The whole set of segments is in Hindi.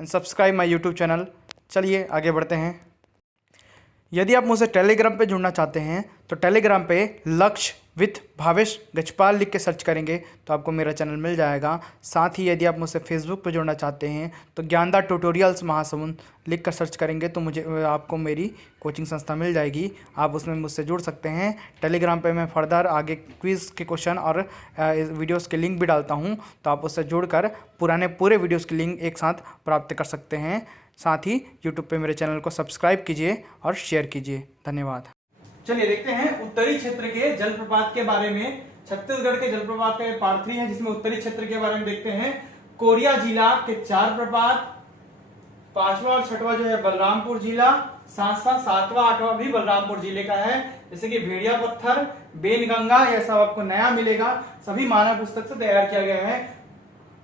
And subscribe my YouTube channel. चलिए आगे बढ़ते हैं। यदि आप मुझसे टेलीग्राम पे जुड़ना चाहते हैं तो टेलीग्राम पे लक्ष्य विथ भावेश गजपाल लिख के सर्च करेंगे तो आपको मेरा चैनल मिल जाएगा। साथ ही यदि आप मुझसे फेसबुक पे जुड़ना चाहते हैं तो ज्ञानदा ट्यूटोरियल्स महासमुंद लिख कर सर्च करेंगे तो आपको मेरी कोचिंग संस्था मिल जाएगी। आप उसमें मुझसे जुड़ सकते हैं। टेलीग्राम पे मैं फर्दर आगे क्विज़ के क्वेश्चन और वीडियोस के लिंक भी डालता हूं, तो आप उससे जुड़कर पूरे वीडियोस की लिंक एक साथ प्राप्त कर सकते हैं। साथ ही यूट्यूब पे मेरे चैनल को सब्सक्राइब कीजिए और शेयर कीजिए। धन्यवाद। चलिए देखते हैं उत्तरी क्षेत्र के जलप्रपात के बारे में। छत्तीसगढ़ के जलप्रपात का पार्ट 3 है, जिसमें उत्तरी क्षेत्र के बारे में देखते हैं। कोरिया जिला के 4 प्रपात, 5वां और 6वां जो है बलरामपुर जिला, साथ साथ 7वां 8वां भी बलरामपुर जिले का है। जैसे कि भेड़िया पत्थर, बेनगंगा, यह सब आपको नया मिलेगा। सभी मानव पुस्तक से तैयार किया गया है।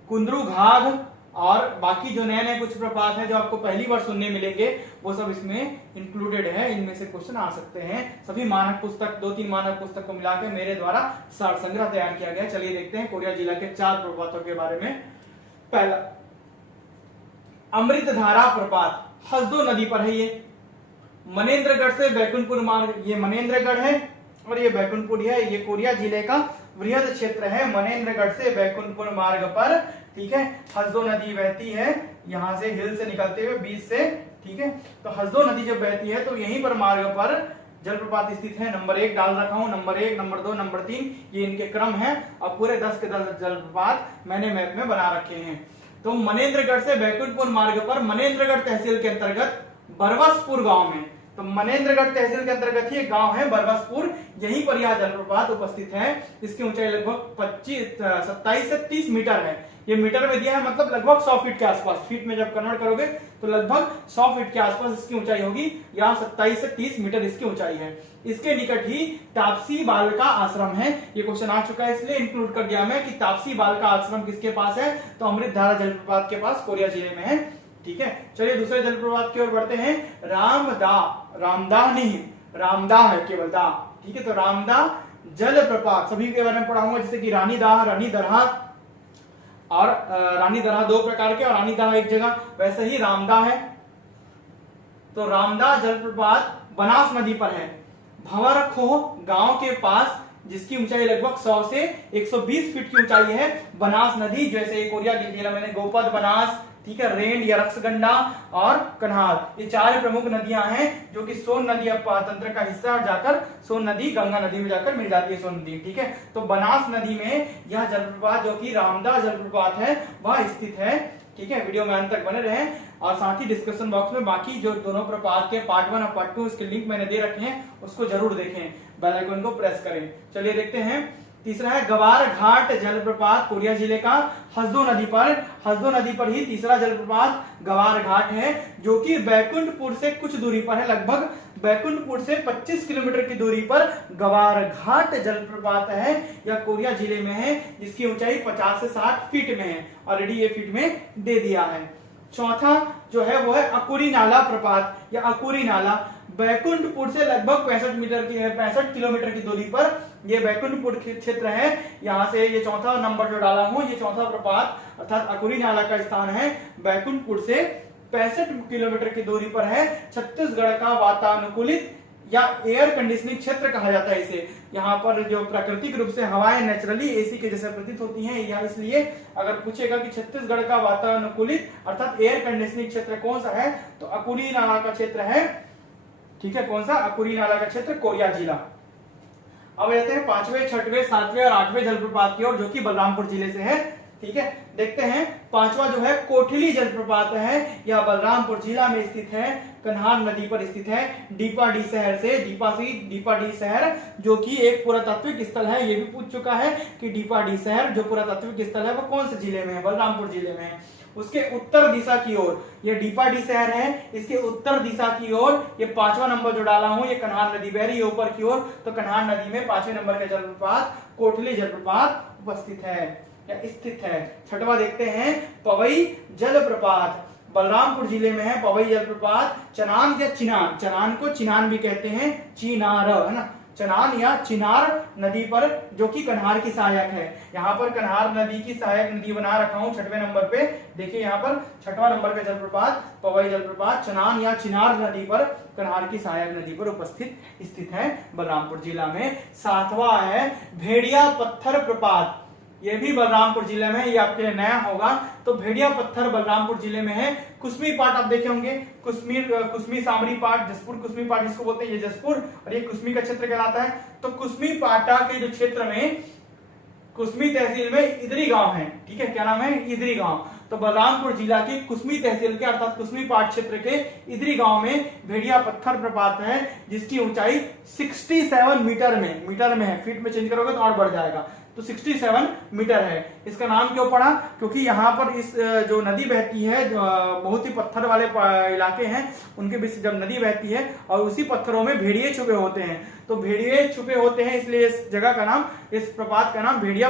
कुंदरू घाघ और बाकी जो नए नए कुछ प्रपात हैं जो आपको पहली बार सुनने मिलेंगे वो सब इसमें इंक्लूडेड है। इनमें से क्वेश्चन आ सकते हैं। सभी मानक पुस्तक 2-3 मानक पुस्तक को मिलाकर मेरे द्वारा सार संग्रह तैयार किया गया। चलिए देखते हैं कोरिया जिला के 4 प्रपातों के बारे में। पहला अमृतधारा प्रपात, हसदो नदी पर है। ये मनेन्द्रगढ़ से बैकुंठपुर मार्ग, ये मनेन्द्रगढ़ है और ये बैकुंठपुर है। ये कोरिया जिले का वृहद क्षेत्र है। मनेन्द्रगढ़ से बैकुंठपुर मार्ग पर, ठीक है, हसदो नदी बहती है। यहां से हिल से निकलते हुए बीच से, ठीक है। तो हसदो नदी जब बहती है तो यहीं पर मार्ग पर जलप्रपात स्थित है। नंबर 1 डाल रखा हूं, नंबर 1, नंबर 2, नंबर 3, ये इनके क्रम है। और पूरे 10 के 10 जलप्रपात मैंने मैप में बना रखे हैं। तो मनेन्द्रगढ़ से बैकुंठपुर मार्ग पर मनेन्द्रगढ़ तहसील के अंतर्गत बरवसपुर गांव में, तो मनेन्द्रगढ़ तहसील के अंतर्गत ये गांव है बरवसपुर, यहीं पर यह जलप्रपात उपस्थित है। इसकी ऊंचाई लगभग 27 से 30 मीटर है। ये मीटर में दिया है, मतलब लगभग 100 फीट के आसपास। फीट में जब कन्वर्ट करोगे तो लगभग 100 फीट के आसपास इसकी ऊंचाई होगी। यहाँ 27 से 30 मीटर इसकी ऊंचाई है। इसके निकट ही तापसी बालिका आश्रम है। ये क्वेश्चन आ चुका है, इसलिए इंक्लूड कर दिया मैं कि तापसी बालिका आश्रम किसके पास है, तो अमृतधारा जलप्रपात के पास, कोरिया जिले में है। ठीक है, चलिए दूसरे जलप्रपात की ओर बढ़ते हैं। रामदा नहीं, रामदा है केवल दा, ठीक है। तो रामदा जलप्रपात सभी के बारे में पढ़ाऊंगा, जैसे कि रानी दरहा और रानी दरहा 2 प्रकार के और रानी दरहा एक जगह, वैसे ही रामदा है। तो रामदा जलप्रपात बनास नदी पर है, भंवरखोह गांव के पास, जिसकी ऊंचाई लगभग 100 से 120 फीट की ऊंचाई है। बनास नदी, जैसे कोरिया जिला मैंने गोपद, बनास, ठीक है, रेंड या रक्सगंडा और कन्हार, ये 4 प्रमुख नदियां हैं जो कि सोन नदी तंत्र का हिस्सा जाकर सोन नदी गंगा नदी में जाकर मिल जाती है सोन नदी, ठीक है। तो बनास नदी में यह जलप्रपात जो कि रामदा जलप्रपात है वह स्थित है, ठीक है। वीडियो में अंत तक बने रहें और साथ ही डिस्क्रिप्शन बॉक्स में बाकी जो दोनों प्रपात के पार्ट 1 और पार्ट 2 इसके लिंक मैंने दे रखे हैं, उसको जरूर देखें, बेल आइकन को प्रेस करें। चलिए देखते हैं। तीसरा है गवार घाट जलप्रपात, कोरिया जिले का हसदो नदी पर ही तीसरा जलप्रपात गवार घाट है, जो कि बैकुंठपुर से कुछ दूरी पर है। लगभग बैकुंठपुर से 25 किलोमीटर की दूरी पर गवार घाट जलप्रपात है। यह कोरिया जिले में है, जिसकी ऊंचाई 50 से 60 फीट में है। ऑलरेडी ये फीट में दे दिया है। चौथा जो है वो है अकुरी नाला प्रपात या अकुरी नाला, बैकुंठपुर से लगभग 65 किलोमीटर की दूरी पर ये बैकुंठपुर क्षेत्र है। यहाँ से ये चौथा नंबर जो डाला हूं, ये चौथा प्रपात अर्थात अकुरी नाला का स्थान है, बैकुंठपुर से 65 किलोमीटर की दूरी पर है। छत्तीसगढ़ का वातानुकूलित या एयर कंडीशनिंग क्षेत्र कहा जाता है इसे। यहाँ पर जो प्राकृतिक रूप से हवाएं नेचुरली एसी के जैसे प्रतीत होती हैं, या इसलिए अगर पूछेगा कि छत्तीसगढ़ का वातानुकूलित अर्थात एयर कंडीशनिंग क्षेत्र कौन सा है, तो अकुरी नाला का क्षेत्र है, ठीक है। कौन सा? अकुरी नाला का क्षेत्र, कोरिया जिला। अब आते हैं 5वें, 6वें, 7वें और 8वें जलप्रपात की ओर, जो कि बलरामपुर जिले से है, ठीक है। देखते हैं 5वां जो है कोठली जलप्रपात है, यह बलरामपुर जिला में स्थित है, कन्हार नदी पर स्थित है। डीपाडी शहर से, डीपाडी शहर जो कि एक पुरातात्विक स्थल है। ये भी पूछ चुका है कि डीपाडी शहर जो पुरातात्विक स्थल है वो कौन से जिले में है, बलरामपुर जिले में है। उसके उत्तर दिशा की ओर ये डीपाडी शहर है, इसके उत्तर दिशा की ओर ये 5वां नंबर जो डाला हूं, ये कन्हार नदी बह रही है ऊपर की ओर। तो कन्हार नदी में 5वें नंबर का जलप्रपात कोठली जलप्रपात उपस्थित है या स्थित है। 6वां देखते हैं पवई जलप्रपात, बलरामपुर जिले में है पवई जलप्रपात। चनान या चिनान, चनान को चिनान भी कहते हैं, चिनार है ना, चनान या चिनार नदी पर, जो कि कन्हार की सहायक है। यहाँ पर कन्हार नदी की सहायक नदी बना रखा हूं 6वें नंबर पे। देखिए यहाँ पर 6वां नंबर का जलप्रपात पवई जलप्रपात चनान या चिनार नदी पर, कन्हार की सहायक नदी पर स्थित है बलरामपुर जिला में। 7वां है भेड़िया पत्थर प्रपात, ये भी बलरामपुर जिले में, ये आपके लिए नया होगा। तो भेड़िया पत्थर बलरामपुर जिले में है। कुसमी पाट आप देखे होंगे, कुसमी सामरी पाट, जसपुर कुसमी पाट जिसको बोलते हैं, ये जसपुर और ये कुसमी का क्षेत्र कहलाता है। तो कुसमी पाटा के जो क्षेत्र में, कुसमी तहसील में इदरी गांव है, ठीक है, क्या नाम है, इदरी गांव। तो बलरामपुर जिला के कुसमी तहसील के अर्थात कुसमी पाट क्षेत्र के इदरी गांव में भेड़िया पत्थर प्रपात है, जिसकी ऊंचाई 67 मीटर में है। फीट में चेंज करोगे तो और बढ़ जाएगा, तो 67 मीटर है। इसका नाम क्यों पड़ा, क्योंकि यहाँ पर इस जो नदी बहती है, बहुत ही पत्थर वाले इलाके हैं, उनके बीच जब नदी बहती है और उसी पत्थरों में भेड़िए छुपे होते हैं, तो भेड़िए छुपे होते हैं, इसलिए इस जगह का नाम, इस प्रपात का नाम भेड़िया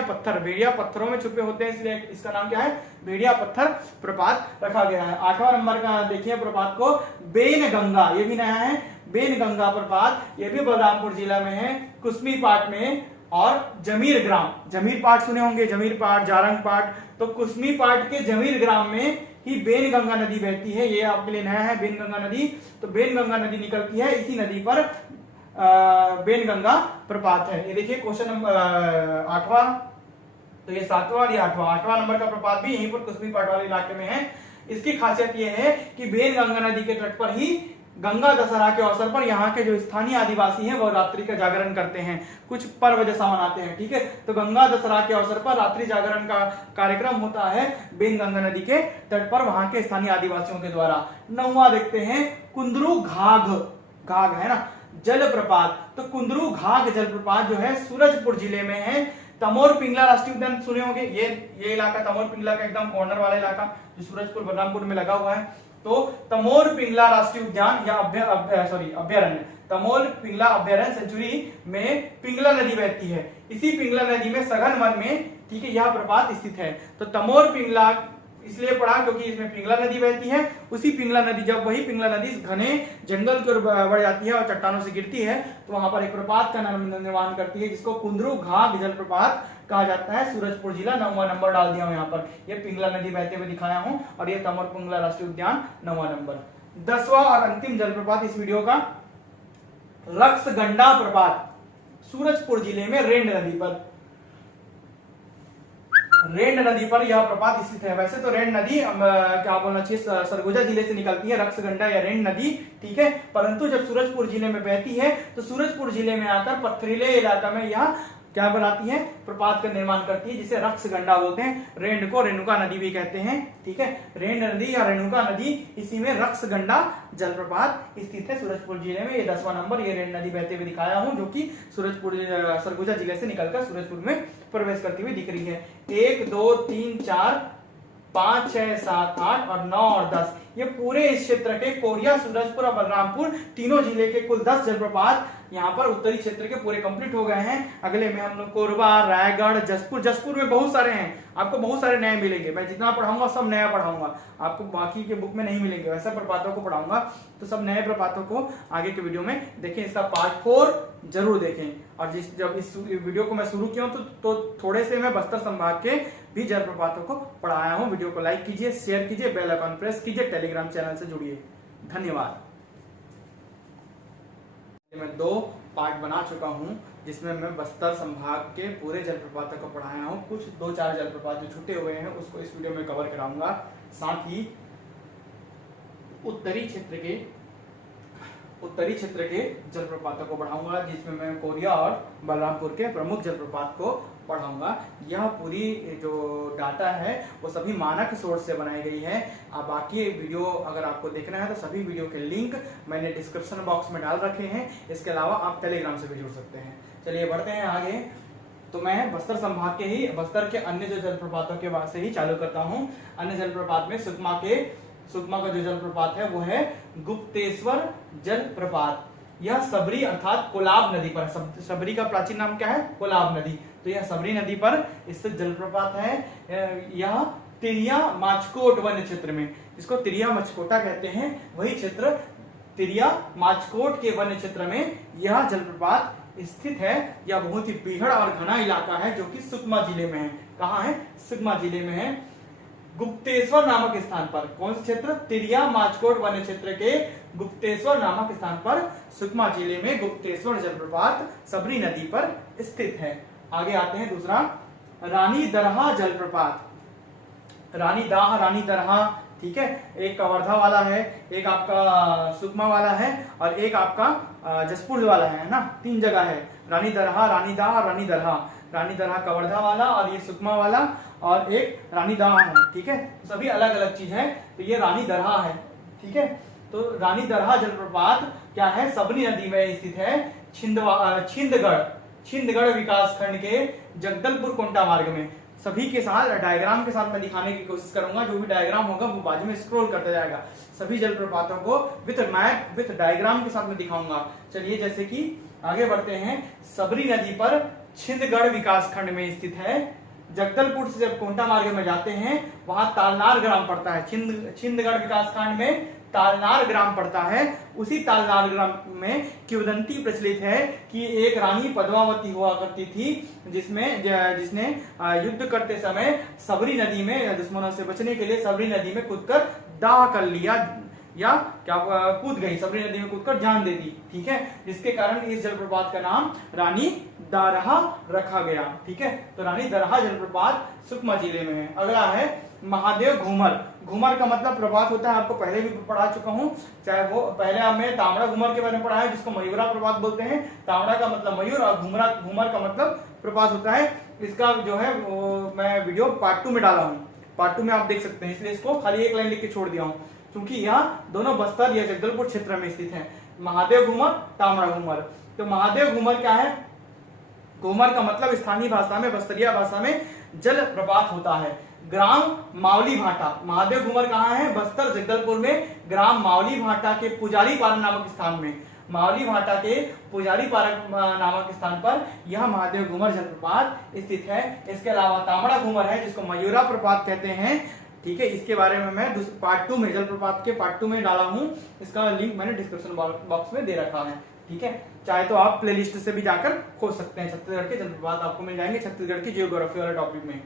पत्थरों में छुपे होते हैं, इसलिए इसका नाम क्या है, भेड़िया पत्थर प्रपात रखा गया है। 8वां नंबर का देखिए प्रपात को, बेन गंगा, ये भी नया है, बेन गंगा प्रपात, ये भी बलरामपुर जिला में है, कुसमी पाट में। और जमीर ग्राम, जमीर पाट सुने होंगे, जमीर पाट, जारंग पाट, तो कुसमी पाट के जमीर ग्राम में ही बेन गंगा नदी बहती है, ये आपके लिए नया है, बेन गंगा नदी। तो बेन गंगा नदी निकलती है, इसी नदी पर बेन गंगा प्रपात है। ये देखिए क्वेश्चन नंबर 8वां, तो ये 7वां और ये 8वां नंबर का प्रपात भी यहीं पर कुसमी पाट वाले इलाके में है। इसकी खासियत ये है कि बेन गंगा नदी के तट पर ही गंगा दशहरा के अवसर पर यहाँ के जो स्थानीय आदिवासी हैं वो रात्रि का जागरण करते हैं, कुछ पर्व जैसा मनाते हैं, ठीक है। तो गंगा दशहरा के अवसर पर रात्रि जागरण का कार्यक्रम होता है बेन गंगा नदी के तट पर, वहां के स्थानीय आदिवासियों के द्वारा। 9वां देखते हैं, कुंदरू घाघ है ना जलप्रपात। तो कुंदरू घाघ जलप्रपात जो है सूरजपुर जिले में है। तमोर पिंगला राष्ट्रीय उद्यान सुने होंगे, ये इलाका तमोर पिंगला का एकदम कॉर्नर वाला इलाका जो सूरजपुर बलरामपुर में लगा हुआ है। तो तमोर पिंगला राष्ट्रीय उद्यान या अभ्यारण्य, तमोर पिंगला अभ्यारण्य सेंचुरी में पिंगला नदी बहती है। इसी पिंगला नदी में सघन वन में, ठीक है, यह प्रपात स्थित है। तो तमोर पिंगला इसलिए पड़ा क्योंकि इसमें पिंगला नदी बहती है। उसी पिंगला नदी, जब वही पिंगला नदी घने जंगल की ओर बढ़ जाती है और चट्टानों से गिरती है, तो वहां पर एक प्रपात का निर्माण करती है, जिसको कुंदरू घाघ जलप्रपात कहा जाता है। सूरजपुर जिला 9वां नंबर डाल दिया हूं यहाँ पर, ये पिंगला नदी बहते हुए दिखाया हूं, और ये तमोर पिंगला राष्ट्रीय उद्यान 9वां नंबर। 10वां और अंतिम जलप्रपात इस वीडियो का, रक्सगंडा प्रपात, सूरजपुर जिले में रेंड नदी पर, रेंड नदी पर यह प्रपात स्थित है। वैसे तो रेंड नदी क्या बोलना चाहिए, सरगुजा जिले से निकलती है, रक्सगंडा या रेंड नदी, ठीक है। परंतु जब सूरजपुर जिले में बहती है तो सूरजपुर जिले में आकर पथरीले इलाका में यह क्या बनाती है, प्रपात का निर्माण करती है, जिसे रक्सगंडा बोलते हैं। रेंड को रेणुका नदी भी कहते हैं, ठीक है। रेंड नदी या रेणुका नदी, इसी में रक्सगंडा जलप्रपात स्थित है सूरजपुर जिले में। ये 10वां नंबर, ये रेंड नदी बहते हुए दिखाया हूं, जो कि सूरजपुर सरगुजा जिले से निकलकर सूरजपुर में प्रवेश करती हुई दिख रही है। 1 2 3 4 5 6 7 8 और 9 और 10, ये पूरे इस क्षेत्र के कोरिया, सूरजपुर और बलरामपुर तीनों जिले के कुल 10 जलप्रपात यहाँ पर उत्तरी क्षेत्र के पूरे कंप्लीट हो गए हैं। अगले में हम लोग कोरबा, रायगढ़, जसपुर में बहुत सारे हैं, आपको बहुत सारे नए मिलेंगे। मैं जितना पढ़ाऊंगा सब नया पढ़ाऊंगा, आपको बाकी के बुक में नहीं मिलेंगे, वैसे प्रपातों को पढ़ाऊंगा। तो सब नए प्रपातों को आगे के वीडियो में देखें, इसका पार्ट 4 जरूर देखें। और जब इस वीडियो को मैं शुरू किया हूं तो थोड़े से मैं बस्तर संभाग के भी जलप्रपातों को पढ़ाया हूं। वीडियो को लाइक कीजिए, शेयर कीजिए, बेल आइकन प्रेस कीजिए, टेलीग्राम चैनल से जुड़िए। धन्यवाद। मैं 2 पार्ट बना चुका हूं, जिसमें मैं बस्तर संभाग के पूरे जलप्रपातों को पढ़ाया हूं। कुछ 2-4 जलप्रपात जो छूटे हुए हैं उसको इस वीडियो में कवर कराऊंगा। साथ ही उत्तरी क्षेत्र के जलप्रपातों को पढ़ाऊंगा, जिसमें मैं कोरिया और बलरामपुर के प्रमुख जलप्रपात को पढ़ाऊंगा। यह पूरी जो डाटा है वो सभी मानक सोर्स से बनाई गई है। अब बाकी वीडियो अगर आपको देखना है तो सभी वीडियो के लिंक मैंने डिस्क्रिप्शन बॉक्स में डाल रखे हैं। इसके अलावा आप टेलीग्राम से भी जुड़ सकते हैं। चलिए बढ़ते हैं आगे। तो मैं बस्तर संभाग के ही, बस्तर के अन्य जो जलप्रपातों के बाद से ही चालू करता हूँ। अन्य जलप्रपात में सुकमा का जो जलप्रपात है वो है गुप्तेश्वर जलप्रपात। यह सबरी अर्थात कोलाब नदी पर, सबरी का प्राचीन नाम क्या है, कोलाब नदी, तो यह सबरी नदी पर स्थित जलप्रपात है। यह तिरिया माचकोट वन्य क्षेत्र में, इसको तिरिया मचकोटा कहते हैं, वही क्षेत्र तिरिया माचकोट के वन्य क्षेत्र में यह जलप्रपात स्थित है। यह बहुत ही बीहड़ और घना इलाका है जो कि सुकमा जिले में है। कहाँ है? सुकमा जिले में है। गुप्तेश्वर नामक स्थान पर, कौन से क्षेत्र? तिरिया माचकोट वन्य क्षेत्र के गुप्तेश्वर नामक स्थान पर सुकमा जिले में गुप्तेश्वर जलप्रपात सबरी नदी पर स्थित है। आगे आते हैं दूसरा, रानी दरहा जलप्रपात। रानी दाह, रानी दरहा, ठीक है, एक कवर्धा वाला है, एक आपका सुकमा वाला है और एक आपका जसपुर वाला है ना, 3 जगह है। रानी दरहा, रानी दाह, रानी दरहा। रानी दरहा कवर्धा वाला और ये सुकमा वाला और एक रानी दाह है, ठीक है, सभी अलग अलग चीज है। तो ये रानी दरहा है, ठीक है। तो रानी दरहा जलप्रपात क्या है? सबरी नदी में स्थित है, छिंदगढ़ विकास खंड के जगदलपुर कोंटा मार्ग में। सभी के साथ डायग्राम के साथ मैं दिखाने की कोशिश करूंगा। जो भी डायग्राम होगा वो बाजू में स्क्रॉल करता जाएगा। सभी जलप्रपातों को विथ मैप विथ डायग्राम के साथ में दिखाऊंगा। चलिए जैसे कि आगे बढ़ते हैं। सबरी नदी पर छिंदगढ़ विकास खंड में स्थित है। जगदलपुर से जब कोंटा मार्ग में जाते हैं वहां तालनार ग्राम पड़ता है। छिंदगढ़ विकास खंड में तालनार ग्राम पड़ता है। उसी तालनार ग्राम में किंवदंती प्रचलित है कि एक रानी पद्मावती हुआ करती थी जिसने युद्ध करते समय सबरी नदी में दुश्मनों से बचने के लिए सबरी नदी में कूदकर दाह कर लिया या क्या कूद गई, सबरी नदी में कूदकर जान दे दी, ठीक है, जिसके कारण इस जलप्रपात का नाम रानी दरहा रखा गया, ठीक है। तो रानी दरहा जलप्रपात सुकमा जिले में है। अगला है महादेव घूमर। घूमर का मतलब प्रपात होता है, आपको पहले भी पढ़ा चुका हूं। चाहे वो पहले हमने तावड़ा घूमर के बारे में पढ़ा है जिसको मयूरा प्रपात बोलते हैं। तावड़ा का मतलब मयूर और घूमर का मतलब प्रपात होता है। इसका जो है वो मैं वीडियो पार्ट 2 में डाला हूँ, पार्ट 2 में आप देख सकते हैं, इसलिए इसको खाली एक लाइन लिख के छोड़ दिया हूँ क्योंकि यहाँ दोनों बस्तर या जगदलपुर क्षेत्र में स्थित है। महादेव घूमर, तावड़ा घूमर। तो महादेव घूमर क्या है? घूमर का मतलब स्थानीय भाषा में, बस्तरिया भाषा में जल प्रपात होता है। ग्राम मावली भाटा। महादेव घूमर कहाँ है? बस्तर जगदलपुर में ग्राम मावली भाटा के पुजारी पारा नामक स्थान में। मावली भाटा के पुजारी पारा नामक स्थान पर यह महादेव घूमर जलप्रपात स्थित है। इसके अलावा तावड़ा घूमर है जिसको मयूरा प्रपात कहते हैं, ठीक है। इसके बारे में मैं पार्ट 2 में, जलप्रपात के पार्ट 2 में डाला हूं। इसका लिंक मैंने डिस्क्रिप्शन बॉक्स में दे रखा है, ठीक है। चाहे तो आप प्लेलिस्ट से भी जाकर खोज सकते हैं। छत्तीसगढ़ के जलप्रपात आपको मिल जाएंगे छत्तीसगढ़ की जियोग्राफी वाले टॉपिक में।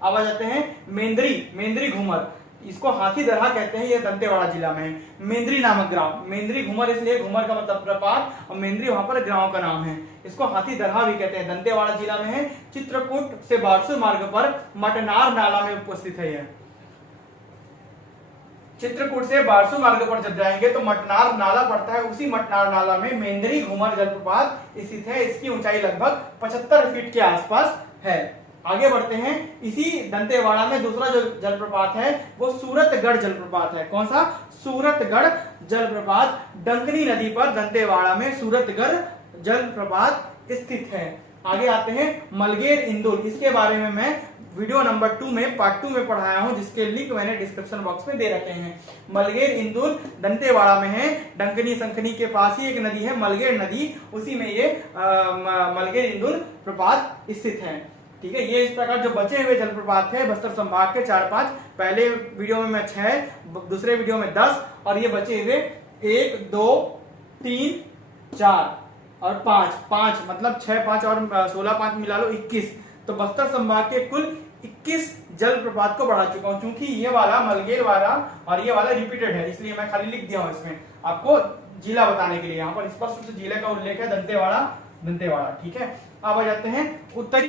अब आ जाते हैं मेंद्री घूमर। इसको हाथी दरहा कहते हैं, यह दंतेवाड़ा जिला में है। मेंद्री नामक ग्राम, मेंद्री घूमर इसलिए, घूमर का मतलब प्रपात और मेंद्री वहां पर गांव का नाम है। इसको हाथी दरहा भी कहते हैं, दंतेवाड़ा जिला में है। चित्रकूट से बारसूर मार्ग पर मटनार नाला में उपस्थित है। यह चित्रकूट से बारसूर मार्ग पर जब जाएंगे तो मटनार नाला पड़ता है। उसी मटनार नाला में मेंद्री घूमर जलप्रपात स्थित है। इसकी ऊंचाई लगभग 75 फीट के आसपास है। आगे बढ़ते हैं। इसी दंतेवाड़ा में दूसरा जो जलप्रपात है वो सूरतगढ़ जलप्रपात है। कौन सा? सूरतगढ़ जलप्रपात। डंकनी नदी पर दंतेवाड़ा में सूरतगढ़ जलप्रपात स्थित है। आगे आते हैं मलगेर इंदुल। इसके बारे में मैं वीडियो नंबर 2 में, पार्ट 2 में पढ़ाया हूं, जिसके लिंक मैंने डिस्क्रिप्शन बॉक्स में दे रखे हैं। मलगेर इंदुल दंतेवाड़ा में है। डंकनी संखनी के पास ही एक नदी है मलगेर नदी, उसी में ये मलगेर इंदुल प्रपात स्थित है, ठीक है। ये इस प्रकार जो बचे हुए जलप्रपात है बस्तर संभाग के 4-5, पहले वीडियो में मैं 6, दूसरे वीडियो में 10 और ये बचे हुए 1, 2, 3, 4 और 5 मतलब 6, 5 और 16, 5 मिला लो 21। तो बस्तर संभाग के कुल 21 जलप्रपात को बढ़ा चुका हूं। क्योंकि ये वाला मलगेर वाला और ये वाला रिपीटेड है, इसलिए मैं खाली लिख दिया हूं इसमें आपको जिला बताने के लिए। यहाँ पर स्पष्ट रूप से जिले का उल्लेख है, दंतेवाड़ा, ठीक है। अब आ जाते हैं उत्तरी